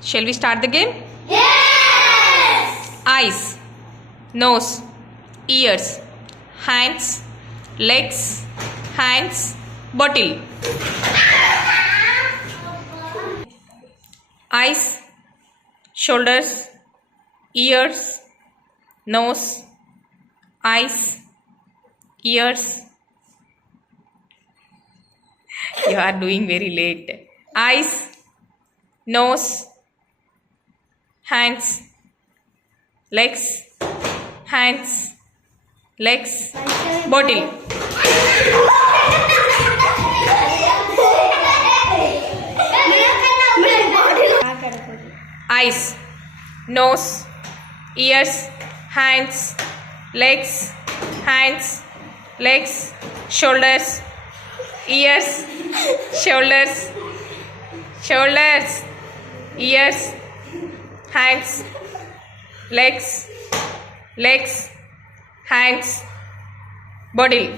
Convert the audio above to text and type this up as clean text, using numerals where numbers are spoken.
Shall we start the game? Yes! Eyes, nose, ears, hands, legs, hands, bottle. Eyes, shoulders, ears, nose, eyes, ears. You are doing very late. Eyes, nose, hands, legs, hands, legs, bottle. Eyes, nose, ears, hands, legs, hands, legs, shoulders, ears, shoulders, shoulders, ears, hands, legs, legs, hands, body.